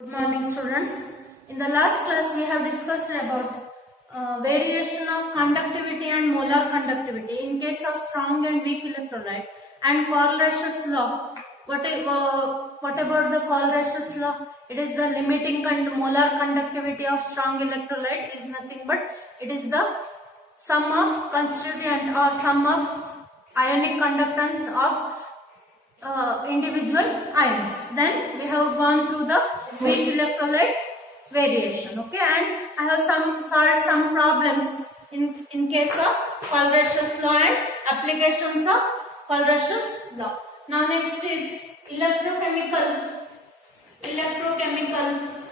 Good morning, students. In the last class we have discussed about variation of conductivity and molar conductivity in case of strong and weak electrolyte and Correlation's law. What about the Correlation's law? It is the limiting molar conductivity of strong electrolyte is nothing but it is the sum of constituent or sum of ionic conductance of individual ions. Then we have gone through the weak electrolyte variation. Okay, and I have solved some problems in case of Correlation's law and applications of Correlation's law. Now next is electrochemical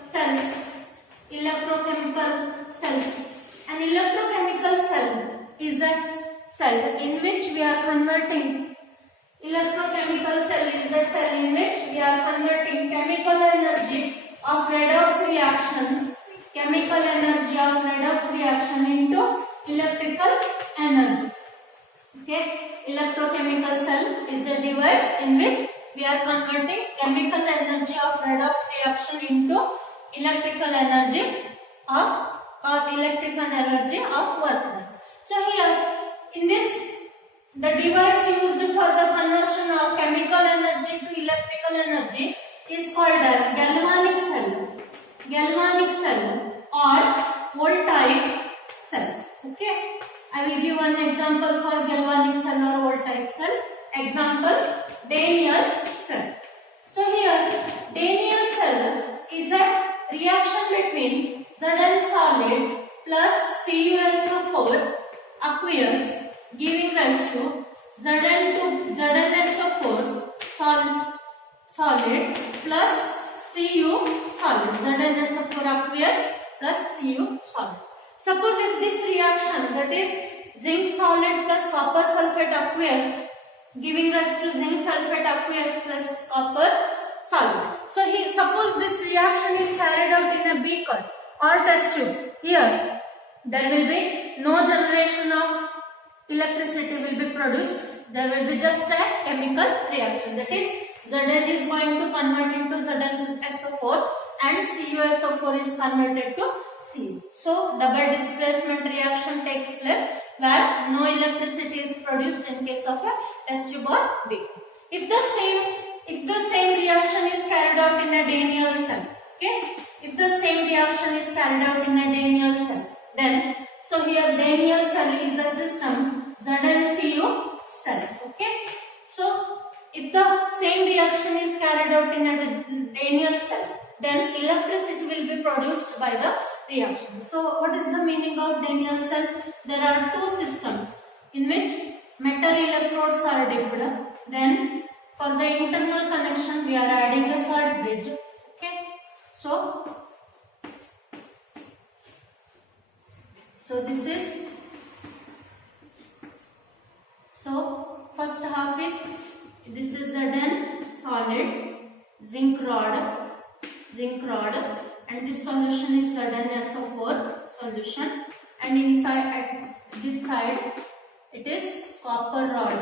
cells. Electrochemical cells. An electrochemical cell is a cell in which we are converting. Electrochemical cell is a cell in which we are converting chemical energy of redox reaction, into electrical energy. Okay, electrochemical cell is a device in which we are converting chemical energy of redox reaction into electrical energy of work. So here in this, the device used for the conversion of chemical energy to electrical energy is called as galvanic cell or voltaic cell. Okay, I will give one example for galvanic cell or voltaic cell. Example, Daniell cell. So here Daniell cell is a reaction between Zn solid plus CuSO4 aqueous giving rise to ZnSO4 solid plus Cu solid. ZnSO4 aqueous plus Cu solid. Suppose if this reaction, that is zinc solid plus copper sulfate aqueous giving rise to zinc sulfate aqueous plus copper solid. So here suppose this reaction is carried out in a beaker or test tube. Here there will be no generation of electricity will be produced. There will be just a chemical reaction, that is Zn is going to convert into ZnSO4 and CuSO4 is converted to Cu. So double displacement reaction takes place where no electricity is produced in case of a test tube or beaker. If the same reaction is carried out in a Daniell cell, okay, if the same reaction is carried out in a Daniell cell, then so here Daniell cell is a system ZnCu cell. Okay, so if the same reaction is carried out in a Daniell cell, then electricity will be produced by the reaction. So what is the meaning of Daniell cell? There are two systems in which metal electrodes are dipped. Then for the internal connection we are adding a salt bridge. Okay, so this is, so first half is, this is Zn solid, zinc rod, and this solution is ZnSO4 solution, and inside at this side it is copper rod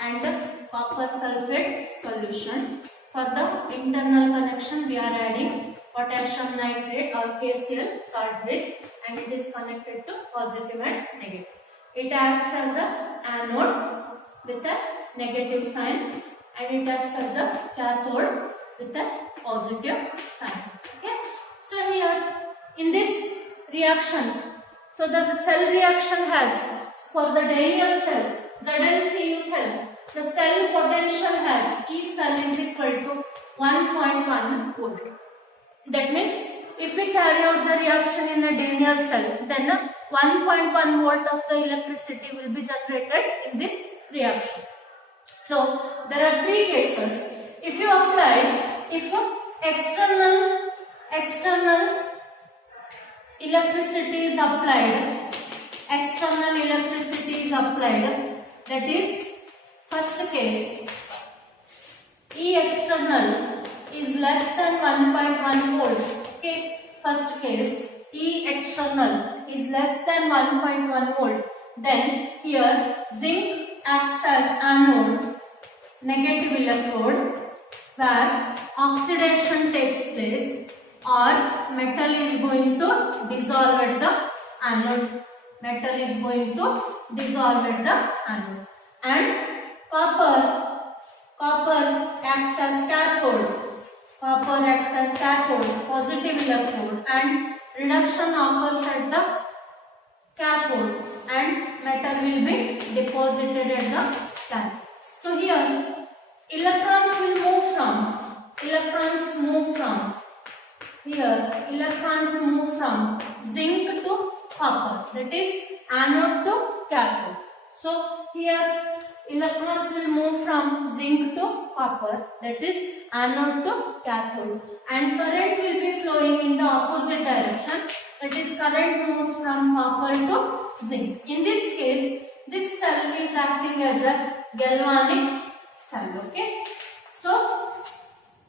and copper sulfate solution. For the internal connection we are adding potassium nitrate or KCl salt bridge, and it is connected to positive and negative. It acts as a anode with a negative sign, and it acts as a cathode with a positive sign. Okay, so here in this reaction, so the cell reaction has, for the Daniell cell, ZnCu cell, the cell potential has E cell is equal to 1.1 volt. That means if we carry out the reaction in a Daniell cell, then 1.1 volt of the electricity will be generated in this reaction. So there are three cases. If you apply, if external electricity is applied, that is first case, E external is less than 1.1 volt. Okay, first case, E external is less than 1.1 volt. Then here zinc acts as anode, negative electrode, where oxidation takes place or metal is going to dissolve at the anode. Metal is going to dissolve at the anode. And copper acts as cathode. Copper acts as cathode, positive electrode, and reduction occurs at the cathode and metal will be deposited at the cathode. So here electrons move from zinc to copper, that is anode to cathode. So here electrons will move from zinc to copper, that is anode to cathode, and current will be flowing in the opposite direction, that is current moves from copper to zinc. In this case, this cell is acting as a galvanic cell. Okay, so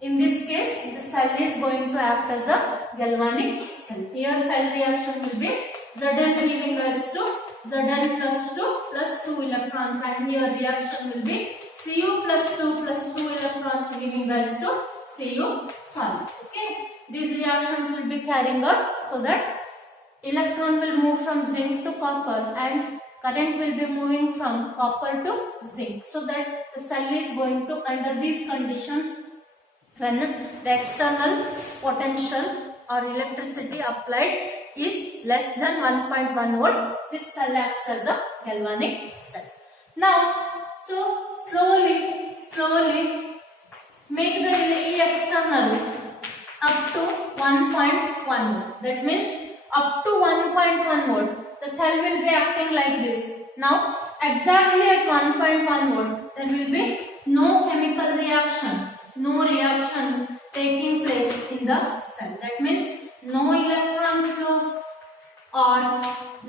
in this case the cell is going to act as a galvanic cell. Here cell reaction will be Zn giving rise to Zn plus 2 plus 2 electrons, and here reaction will be Cu plus 2 plus 2 electrons giving rise to Cu solid. Okay, these reactions will be carrying out so that electron will move from zinc to copper and current will be moving from copper to zinc, so that the cell is going to, under these conditions, when the external potential or electricity applied is less than 1.1 volt, this cell acts as a galvanic cell. Now, so slowly make the E external up to 1.1 volt. That means up to 1.1 volt, the cell will be acting like this. Now, exactly at 1.1 volt, there will be no chemical reaction, no reaction taking place in the cell. That means no electron flow or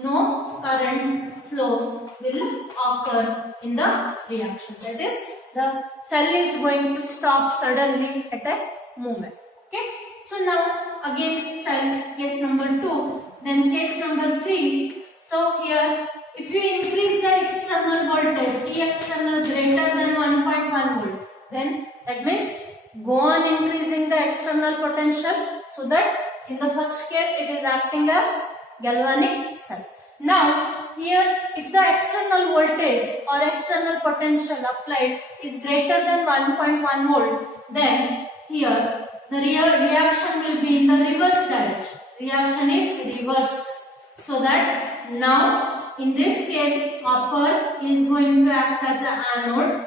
no current flow will occur in the reaction. That is, the cell is going to stop suddenly at a moment. Okay. So now again cell case number 2, then case number 3. So here if you increase the external voltage, E external greater than 1.1 volt, then that means go on increasing the external potential, so that in the first case it is acting as galvanic cell. Now here if the external voltage or external potential applied is greater than 1.1 volt, then here the reaction will be in the reverse direction. Reaction is reversed, so that now in this case copper is going to act as an anode,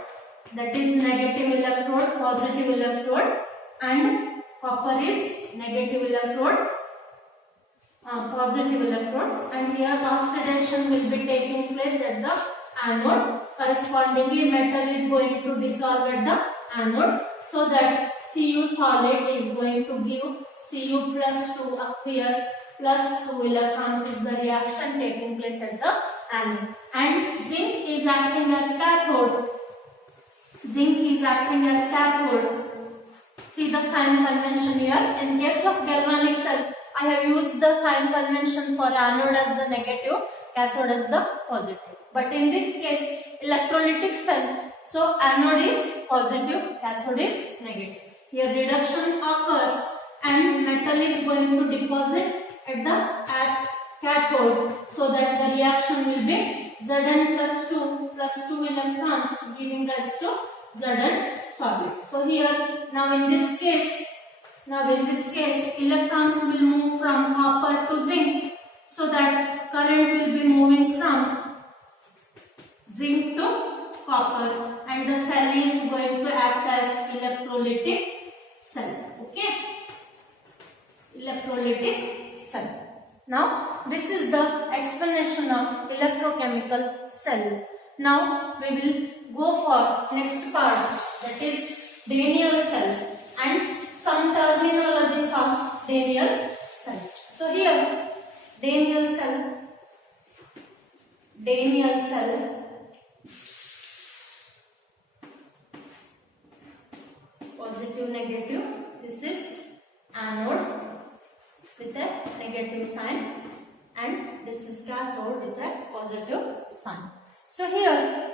that is negative electrode, positive electrode, and copper is negative electrode, positive electrode, and here oxidation will be taking place at the anode. Correspondingly metal is going to dissolve at the anode, so that Cu solid is going to give Cu plus 2 aqueous plus 2 electrons is the reaction taking place at the anode. And zinc is acting as cathode. Zinc is acting as cathode. See the sign convention here. In case of galvanic cell, I have used the sign convention for anode as the negative, cathode as the positive. But in this case, electrolytic cell, so anode is positive, cathode is negative. Here reduction occurs and metal is going to deposit at the cathode, so that the reaction will be Zn plus 2 electrons giving rise to Zn solid. So here now in this case electrons will move from copper to zinc, so that current will be moving from zinc to copper, and the cell is going to act as electrolytic cell. Okay, electrolytic cell. Now this is the explanation of electrochemical cell. Now we will go for next part, that is Daniell cell and some terminologies of Daniell cell. So here Daniell cell, positive negative, this is anode with a negative sign, and this is cathode with a positive sign. So here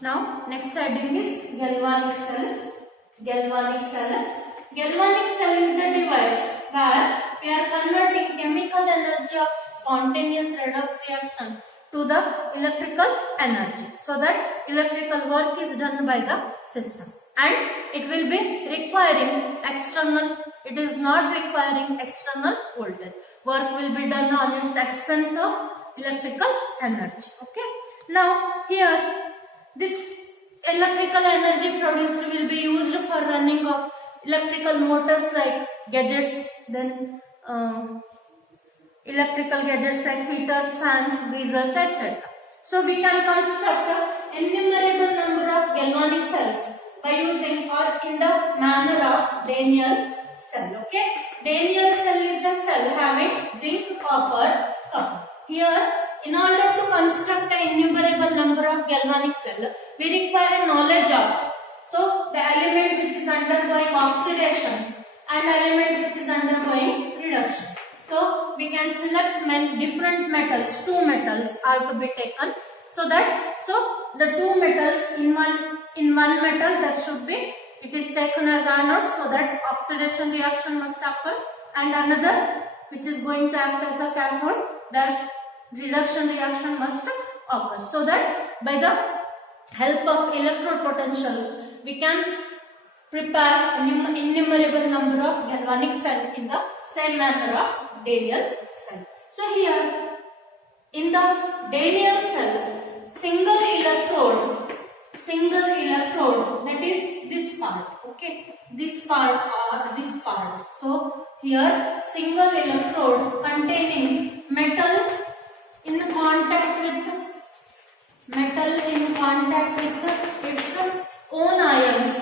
Now next heading is galvanic cell. Galvanic cell. Galvanic cell is a device where we are converting chemical energy of spontaneous redox reaction to the electrical energy, so that electrical work is done by the system, and it will be requiring external, it is not requiring external voltage. Work will be done on its expense of electrical energy. Okay. Now here this electrical energy produced will be used for running of electrical motors like gadgets, then electrical gadgets like heaters, fans, geysers, etc. So we can construct an innumerable number of galvanic cells by using or in the manner of Daniell cell. Okay, Daniell cell is a cell having zinc, copper, copper. Here, in order to construct an innumerable number of galvanic cell, we require a knowledge of the element which is undergoing oxidation and element which is undergoing reduction. So we can select different metals, two metals are to be taken, so the two metals in one metal that should be, it is taken as anode, so that oxidation reaction must occur, and another which is going to act as a cathode, that reduction reaction must occur, so that by the help of electrode potentials we can prepare an innumerable number of galvanic cells in the same manner of Daniell cell. So here in the Daniell cell, single electrode, that is this part, okay, this part or this part. So here single electrode containing metal in contact with its own ions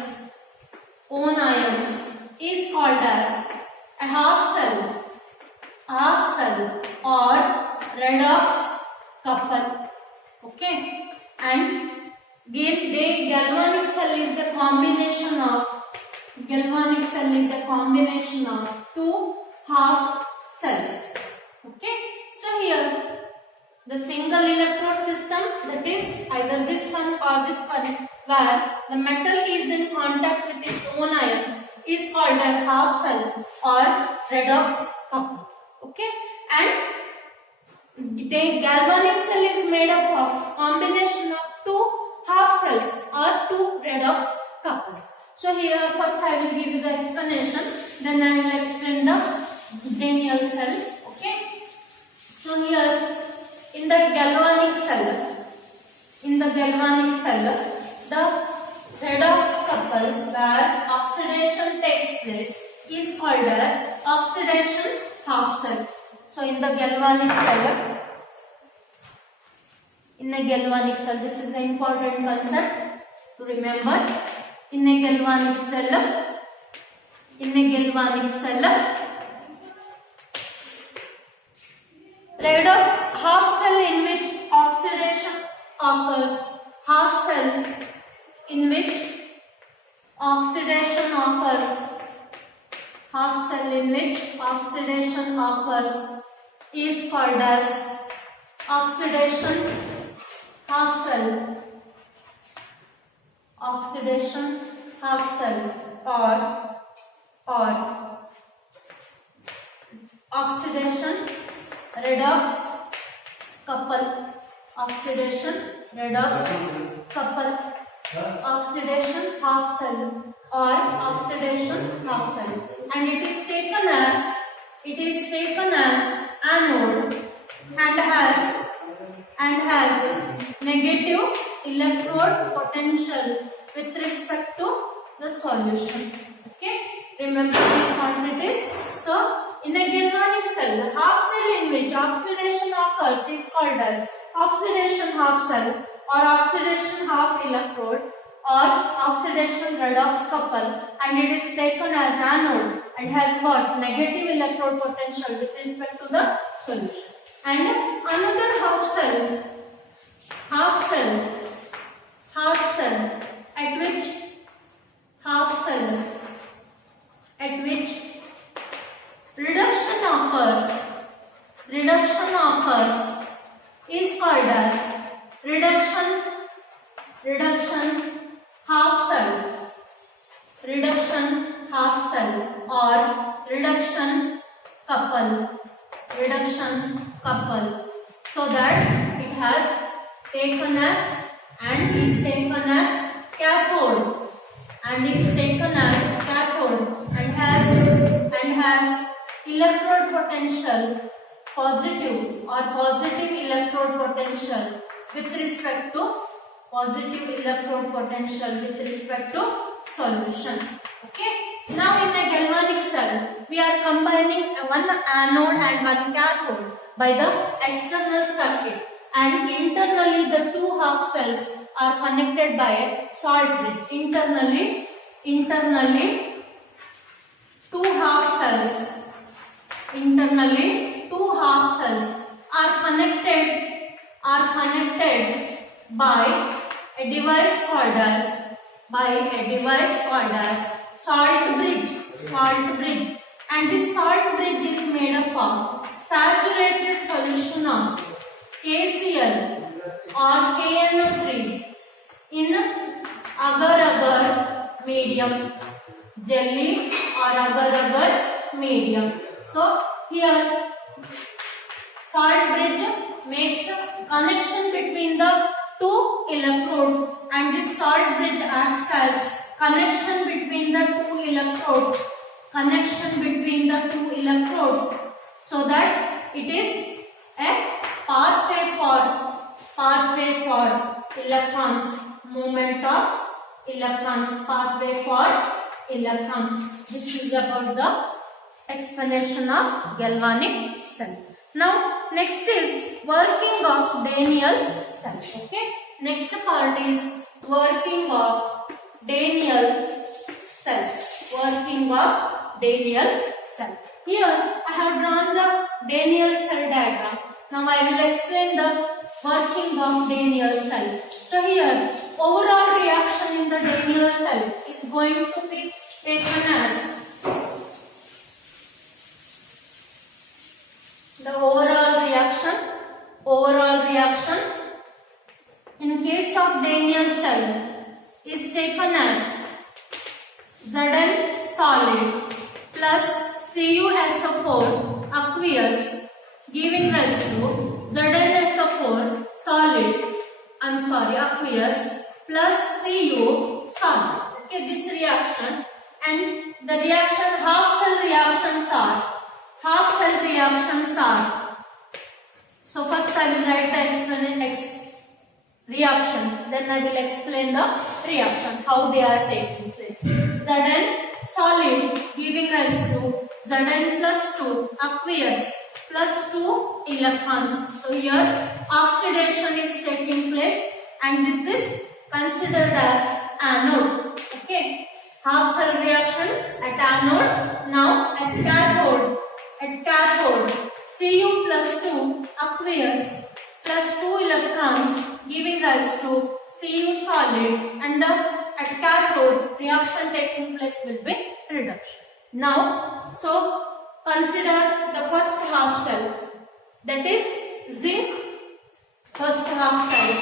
is called as a half cell or redox couple. Okay, and galvanic cell is a combination of two half cells. Okay, so here the single electrode system, that is either this one or this one, where the metal is in contact with its own ions, is called as half cell or redox couple. Okay, and the galvanic cell is made up of combination of two half cells or two redox couples. So here first I will give you the explanation, then I will explain the Daniell cell. Okay, so here in the galvanic cell, the redox couple where oxidation takes place is called as oxidation half cell. So in the galvanic cell, this is an important concept to remember. In a galvanic cell, redox half cell in which oxidation occurs, is called as oxidation half cell or oxidation redox couple, oxidation half cell or oxidation half cell, and it is taken as anode and has negative electrode potential with respect to the solution. Okay, remember these quantities. So in a galvanic cell, the half cell in which oxidation occurs is called as oxidation half cell or oxidation half electrode or oxidation redox couple, and it is taken as anode and has got negative electrode potential with respect to the solution. And another half cell at which reduction occurs is called as reduction half cell, reduction half cell, or reduction couple, so that it has taken as and is taken as cathode, and has electrode potential positive or positive electrode potential with respect to solution. Okay. Now in a galvanic cell, we are combining one anode and one cathode by the external circuit, and internally the two half cells are connected by a salt bridge. Internally two half cells are connected by a device called as salt bridge, and this salt bridge is made up of saturated solution of KCl or KNO3 in agar-agar medium, jelly or agar-agar medium. So here salt bridge makes connection between the two electrodes, and this salt bridge acts as connection between the two electrodes, so that it is a pathway for electrons, movement of electrons, pathway for electrons. This is about the explanation of galvanic cell. Now next is working of Daniell cell. Okay, next part is working of Daniell cell. Here I have drawn the Daniell cell diagram. Now I will explain the working of Daniell cell. So here overall reaction in the Daniell cell is going to be taken as the overall reaction in case of Daniell cell is taken as Zn solid plus CuSO4 aqueous, giving rise to ZnSO4 solid, aqueous plus Cu solid. Okay, this reaction, and the reaction half cell reactions are. So first I will write the reactions, then I will explain the reactions, how they are taking place. Zn solid giving rise to Zn plus 2 aqueous plus 2 electrons. So here oxidation is taking place, and this is considered as anode. Okay, half cell reactions at anode. Now at cathode Cu plus 2 aqueous plus 2 electrons giving rise to Cu solid, and at cathode reaction taking place will be reduction. Now so consider the first half cell, that is zinc first half cell.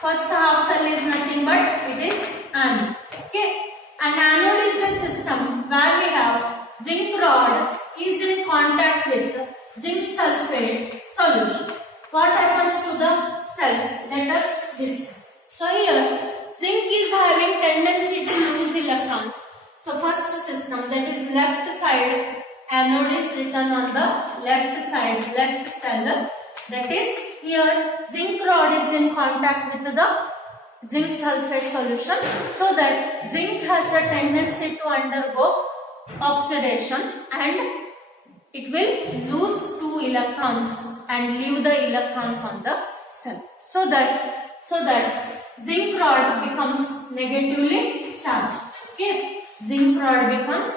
First half cell is nothing but it is anode. Okay, an anode is a system where we have zinc rod is in contact with zinc sulfate solution. What happens to the cell? Let us discuss. So here zinc is having tendency to lose electrons. So first system, that is left side, anode is written on the left side, left cell. That is here zinc rod is in contact with the zinc sulfate solution, so that zinc has a tendency to undergo oxidation and it will lose 2 electrons and leave the electrons on the cell. So that zinc rod becomes negatively charged. Okay, zinc rod becomes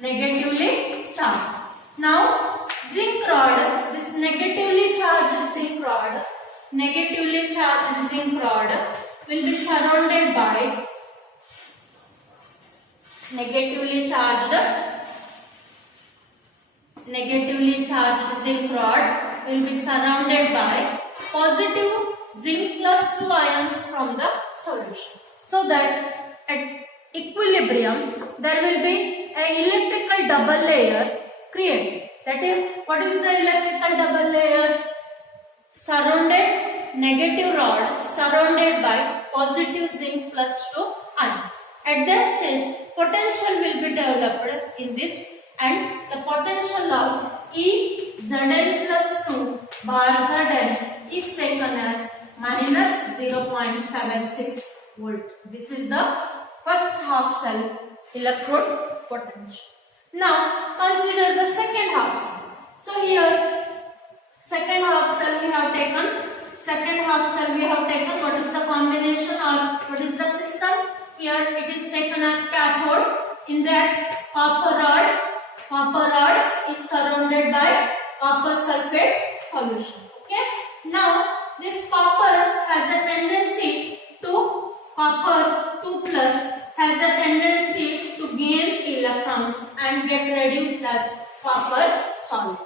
negatively charged. Now zinc rod, this negatively charged zinc rod will be surrounded by negatively charged zinc rod will be surrounded by positive zinc plus 2 ions from the solution. So that at equilibrium there will be an electrical double layer created. That is, what is the electrical double layer? Surrounded negative rod surrounded by positive zinc plus 2 ions. At that stage, potential will be developed in this, and the potential of E Zn plus 2 bar Zn is taken as minus 0.76 volt. This is the first half cell electrode potential. Now consider the second half cell. So here second half cell we have taken. What is the combination or what is the system? Here it is taken as cathode. In that copper rod is surrounded by copper sulfate solution. Okay. Now this copper has a tendency to copper 2 plus has a tendency to gain electrons and get reduced as copper solid.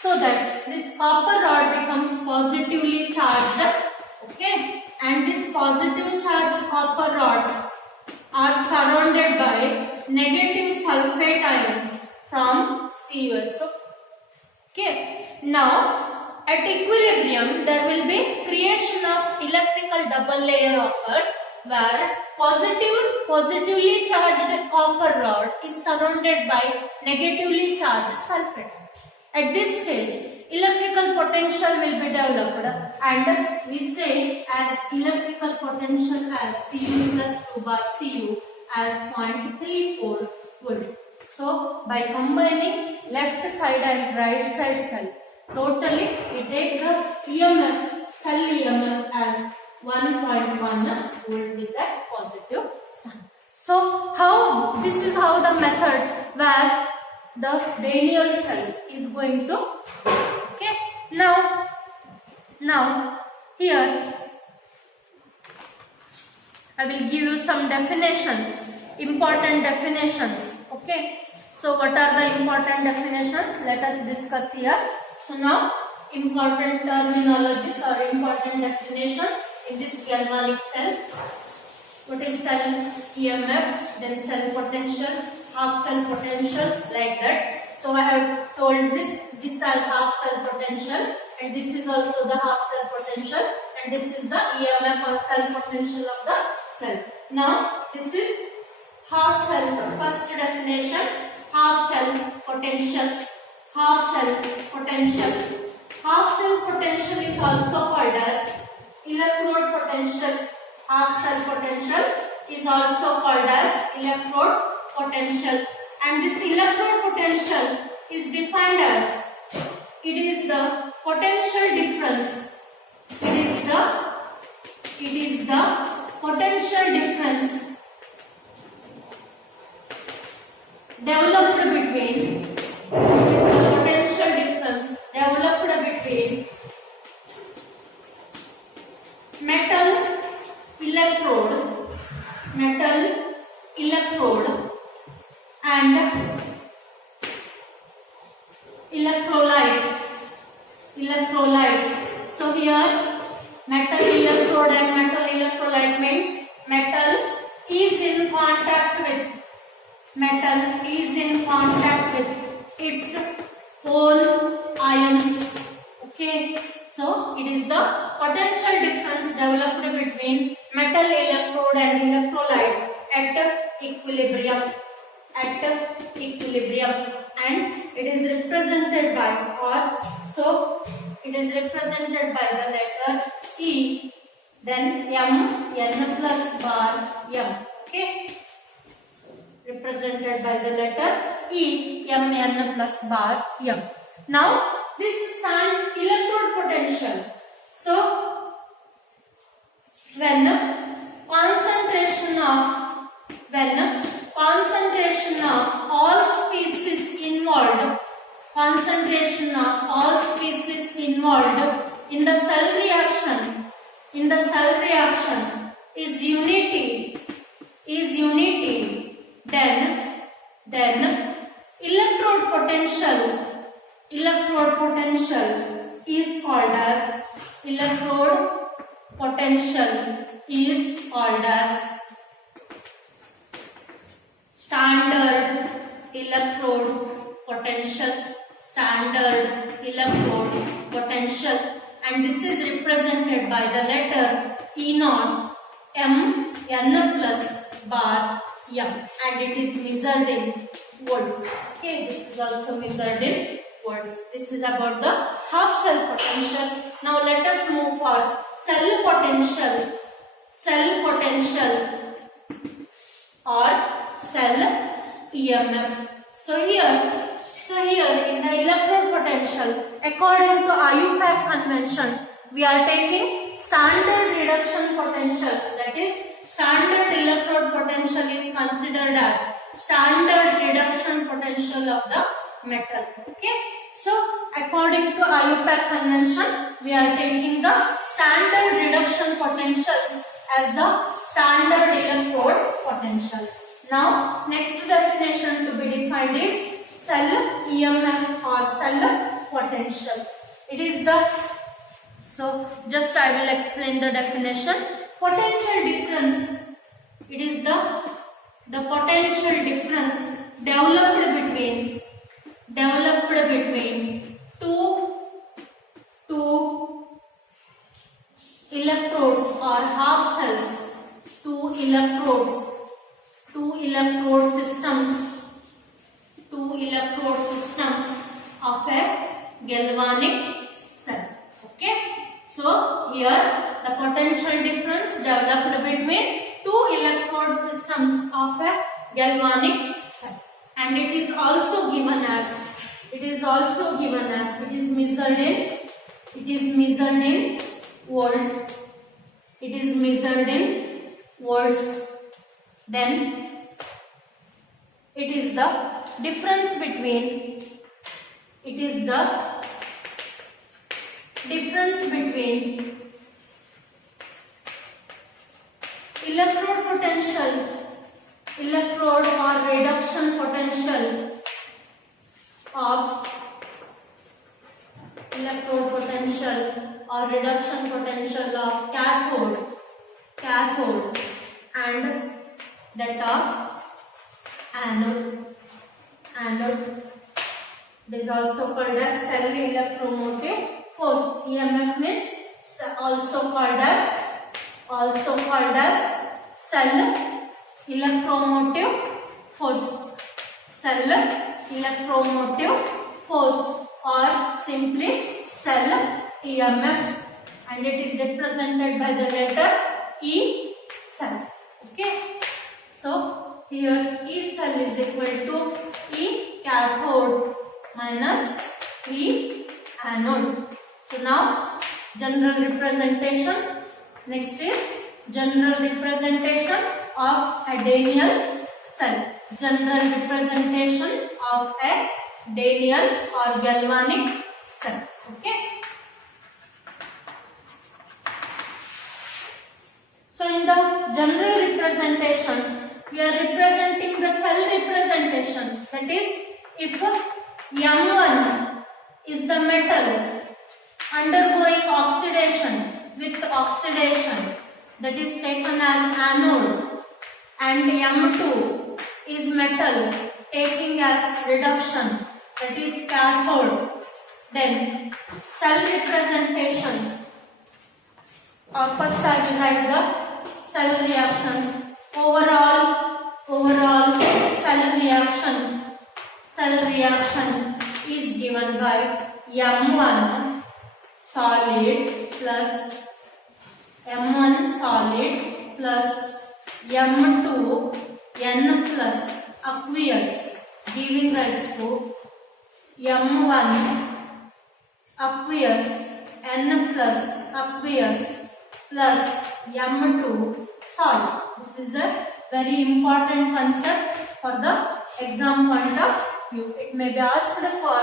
So that this copper rod becomes positively charged. Okay, and this positive charged copper rods are surrounded by negative sulfate ions from CuSO4. Okay, now at equilibrium there will be creation of electrical double layer occurs, where positively charged copper rod is surrounded by negatively charged sulfate ions. At this stage, electrical potential will be developed, and we say as electrical potential as Cu plus 2 bar Cu as 0.34 volt. So by combining left side and right side cell, totally we take the EMF, cell EMF as 1.1 volt with a positive sign. So this is how the method where the Daniell cell is going to work. Okay. Now here I will give you some definitions, important definitions. Okay. So what are the important definitions? Let us discuss here. So now important terminologies or important definitions in this galvanic cell. What is cell EMF, then cell potential, half cell potential, like that. So I have told this cell half cell potential, and this is also the half cell potential, and this is the EMF or cell potential of the cell. Now this is half cell. First definition: half cell potential. Half cell potential. Half cell potential is also called as electrode potential. Half cell potential is also called as electrode potential, and this electrode potential is defined as it is the potential difference. It is the potential difference developed between. It is the potential difference developed between metal electrode and electrolyte. So here metal electrode and metal electrolyte means metal is in contact with its pole ions. Okay, so it is the potential difference developed between metal electrode and electrolyte at equilibrium, and it is represented by, it is represented by the letter E, then M, N plus bar M. Okay, represented by the letter E, M, N plus bar M. Now this is an electrode potential. So when concentration of all species involved in the cell reaction is unity, then electrode potential is called as electrode potential is called as standard electrode potential, standard electrode potential, and this is represented by the letter E naught M N plus bar M, and it is measured in volts. Okay, this is also measured in volts. This is about the half cell potential. Now let us move for cell potential. Cell potential or cell EMF. So here in the electrode potential, according to IUPAC conventions, we are taking standard reduction potentials. That is, standard electrode potential is considered as standard reduction potential of the metal. Okay. So according to IUPAC convention, we are taking the standard reduction potentials as the standard electrode potentials. Now, next definition to be defined is cell EMF or cell potential. It is the, so just I will explain the definition. Potential difference. It is the potential difference developed between two electrodes or half cells, two electrode systems of a galvanic cell. Okay, so here the potential difference developed between two electrode systems of a galvanic cell, and it is also given as it is measured in volts. It is measured in volts. Then it is the difference between electrode or reduction potential of cathode and that of anode. It is also called as cell electromotive force. EMF means also called as cell electromotive force. Cell electromotive force or simply cell EMF, and it is represented by the letter E cell. Okay, so here E cell is equal to E cathode minus E anode. So now general representation. Next is general representation of a Daniell cell. General representation of a Daniell or galvanic cell. Okay. So in the general representation, we are representing the cell representation. That is, if M1 is the metal undergoing oxidation with oxidation, that is taken as anode, and M2 is metal taking as reduction, that is cathode, then cell representation. First I will write the cell reactions. Overall cell reaction is given by M1 solid plus M2 N plus aqueous, giving rise to M1 aqueous N plus aqueous plus M2 solid. This is a very important concept for the exam point of view. It may be asked for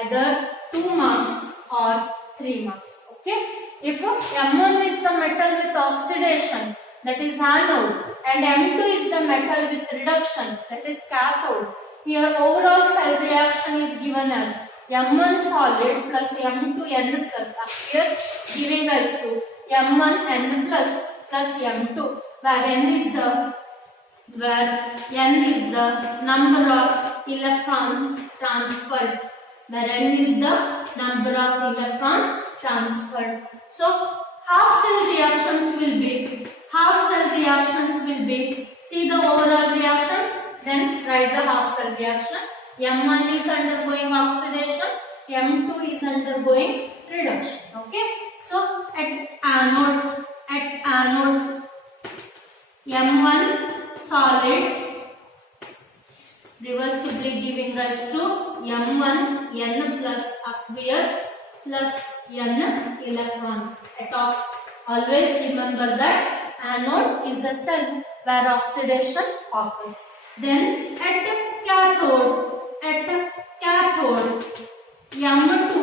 either 2 marks or 3 marks. Okay. If M1 is the metal with oxidation, that is anode, and M2 is the metal with reduction, that is cathode, here overall cell reaction is given as M1 solid plus M2 N plus aqueous, giving rise to M1 N plus plus M2, where n is the number of electrons transferred. Where n is the number of electrons transferred. So half cell reactions will be, see the overall reactions, then write the half cell reaction. M1 is undergoing oxidation, M2 is undergoing reduction. Okay, so at anode M1 solid reversibly giving rise to M1 N plus aqueous plus N electrons. Always remember that anode is a cell where oxidation occurs. Then at cathode M2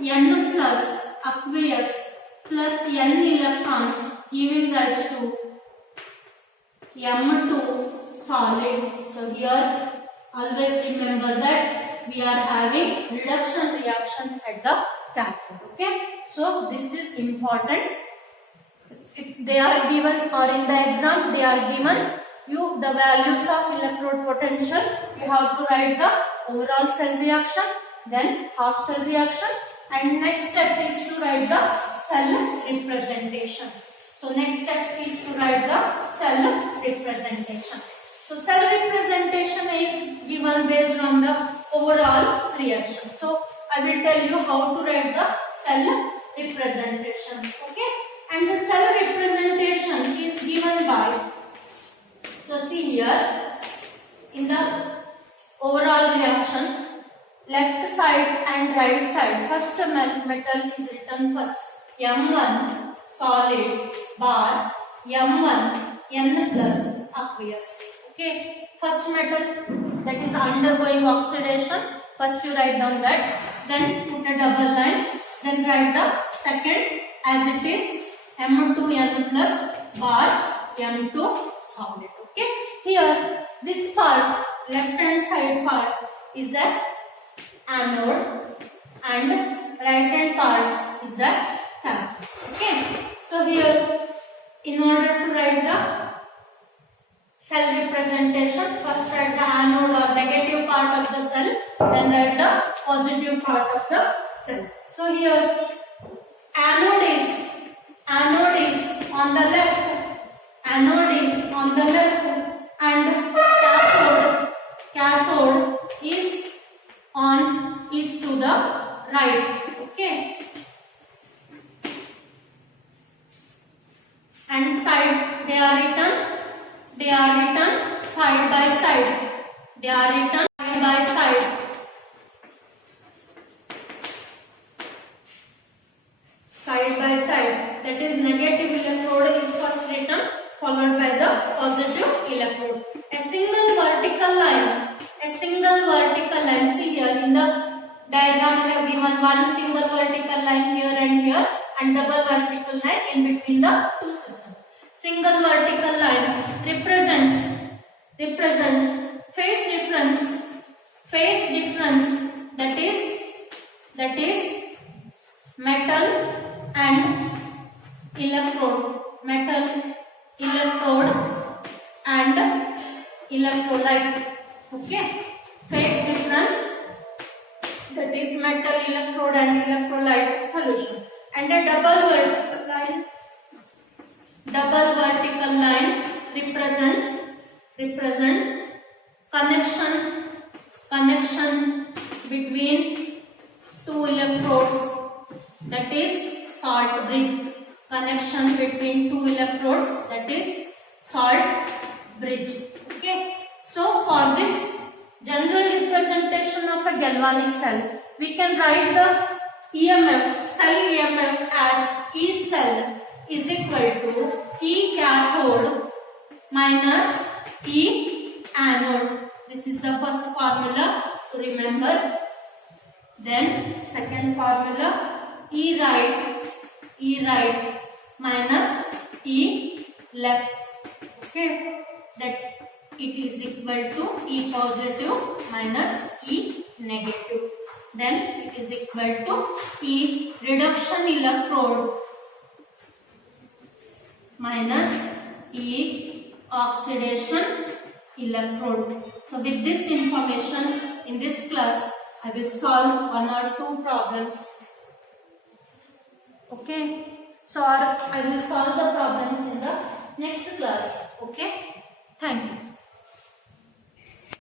N plus aqueous plus N electrons giving rise to M2 solid. So here always remember that we are having reduction reaction at the cathode. Okay, so this is important. If they are given, or in the exam they are given you the values of electrode potential, you have to write the overall cell reaction, then half cell reaction, and next step is to write the cell representation. So next step is to write the cell representation. So cell representation is given based on the overall reaction. So I will tell you how to write the cell representation. Okay, and the cell representation is given by, so see here in the overall reaction, left side and right side, first metal is written first, M1 solid bar M1 N plus aqueous. Okay, first metal that is undergoing oxidation, first you write down that, then put a double line, then write the second as it is M2 N plus bar M2 solid. Okay, here this part, left hand side part is a anode and right hand part is a cathode. Okay, so here in order to write the cell representation, first write the anode or negative part of the cell, then write the positive part of the cell. So here anode is on the left, and cathode is to the right. Okay, and side they are written side by side. That is negative electrode is first written, followed by the positive electrode. A single vertical line. See here in the diagram I have given one single vertical line here and here, and double vertical line in between the two systems. Single vertical line represents phase difference, that is metal and electrode and electrolyte. Okay, phase difference, that is metal, electrode and electrolyte solution. And a double vertical line represents connection between two electrodes, that is salt bridge. Connection between two electrodes, that is salt bridge. Okay, so for this general representation of a galvanic cell, we can write the EMF, cell EMF as E cell is equal to E cathode minus E anode. This is the first formula to remember. Then second formula, E right minus E left. Okay, that it is equal to E positive minus E negative. Then it is equal to E reduction electrode minus E oxidation electrode. So with this information in this class, I will solve 1 or 2 problems. Okay. So I will solve the problems in the next class. Okay. Thank you.